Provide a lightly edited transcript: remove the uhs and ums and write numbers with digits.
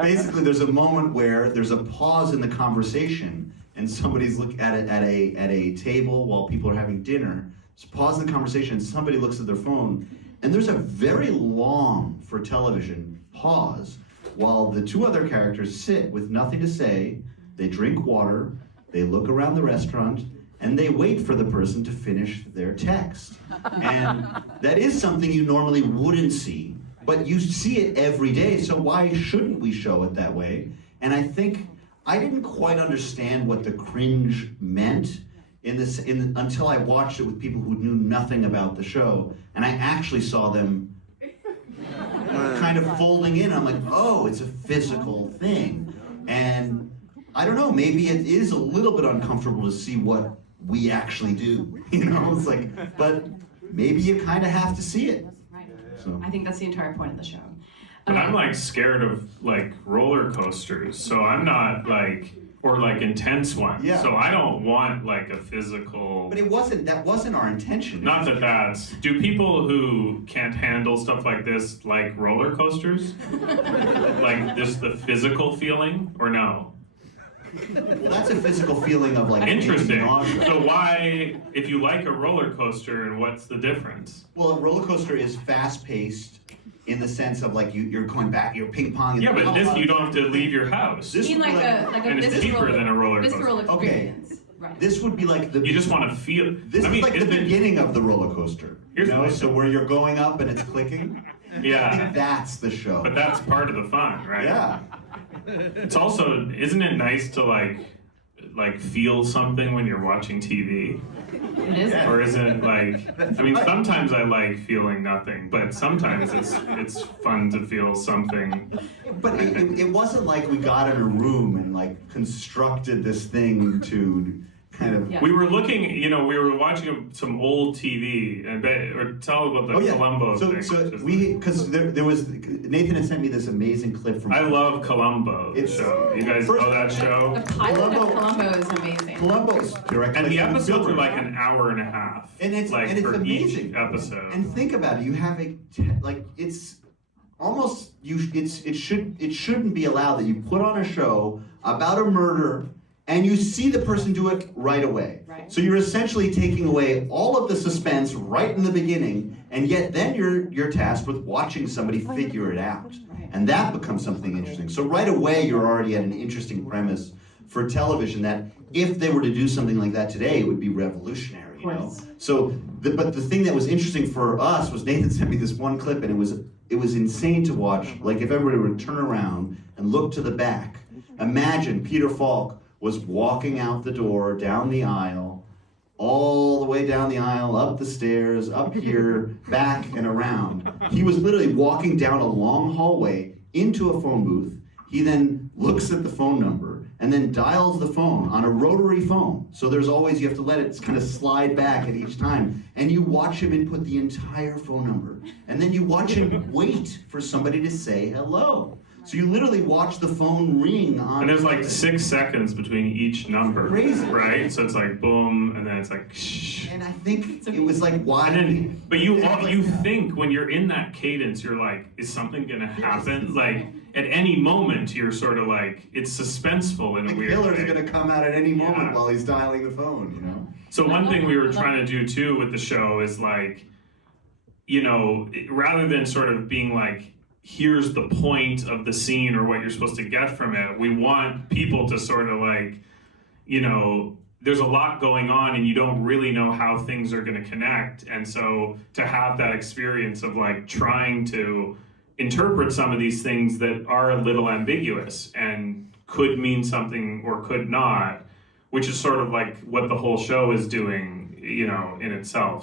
basically there's a moment where there's a pause in the conversation and somebody's looking at a table while people are having dinner. There's a pause in the conversation and somebody looks at their phone, and there's a very long, for television, pause while the two other characters sit with nothing to say. They drink water, they look around the restaurant, and they wait for the person to finish their text. And that is something you normally wouldn't see, but you see it every day, so why shouldn't we show it that way? And I think I didn't quite understand what the cringe meant until I watched it with people who knew nothing about the show, and I actually saw them kind of folding in. I'm like, oh, it's a physical thing. And I don't know, maybe it is a little bit uncomfortable to see what we actually do, you know? It's like, but maybe you kind of have to see it. Right. So. I think that's the entire point of the show. But I'm like scared of like roller coasters, so I'm not like, or like intense ones. Yeah. So I don't want like a physical. But that wasn't our intention. Not that that's. Do people who can't handle stuff like this like roller coasters? Like just the physical feeling, or no? Well, that's a physical feeling of like Interesting. nausea. So why, if you like a roller coaster, and what's the difference? Well, a roller coaster is fast-paced in the sense of like you're going back, you're ping-ponging. Yeah, but this you don't have to leave your house. This You mean would be like a and it's visceral, cheaper than a roller coaster. visceral Okay. experience. Right. This would be like the. You just want to feel. This is like the isn't it- beginning of the roller coaster. Here's You know, the- so where you're going up and it's clicking. I think Yeah, that's the show. but that's part of the fun, right? Yeah. It's also, isn't it nice to like feel something when you're watching TV? It is. Yeah. Or isn't it like, I mean, sometimes I like feeling nothing, but sometimes it's fun to feel something. But it wasn't like we got in a room and like constructed this thing to kind of. Yeah. We were looking, we were watching some old TV, or tell about the Oh yeah. Columbo thing. So because there was Nathan had sent me this amazing clip from. I love Columbo, the It's- show. You guys know that The show? pilot of Columbo is amazing. Columbo's directed. And by the Steven episodes are Spielberg. like an hour and a half. And it's like for amazing. each episode. And think about it. You have it's almost it shouldn't be allowed that you put on a show about a murder and you see the person do it right away. Right. So you're essentially taking away all of the suspense right in the beginning, and yet then you're tasked with watching somebody figure it out. Right. And that becomes something interesting. So right away you're already at an interesting premise for television that if they were to do something like that today, it would be revolutionary, you know? course. So, but the thing that was interesting for us was Nathan sent me this one clip, and it was insane to watch. Like if everybody would turn around and look to the back, imagine Peter Falk was walking out the door, down the aisle, all the way down the aisle, up the stairs, up here, back and around. He was literally walking down a long hallway into a phone booth. He then looks at the phone number and then dials the phone on a rotary phone. So there's always, you have to let it kind of slide back at each time. And you watch him input the entire phone number. And then you watch him wait for somebody to say hello. So you literally watch the phone ring on. And there's like 6 seconds between each number, Crazy. right? So it's like boom, and then it's like shh. And I think it was like, why? And then, but you Yeah, like- you think when you're in that cadence, you're like, is something gonna happen? Like at any moment, you're sort of like, it's suspenseful in a The weird killer's way. gonna come out at any moment Yeah. while he's dialing the phone, you know? So one thing we were trying to do too with the show is like, rather than sort of being like, here's the point of the scene or what you're supposed to get from it, we want people to sort of like, there's a lot going on and you don't really know how things are going to connect. And so to have that experience of like trying to interpret some of these things that are a little ambiguous and could mean something or could not, which is sort of like what the whole show is doing, in itself.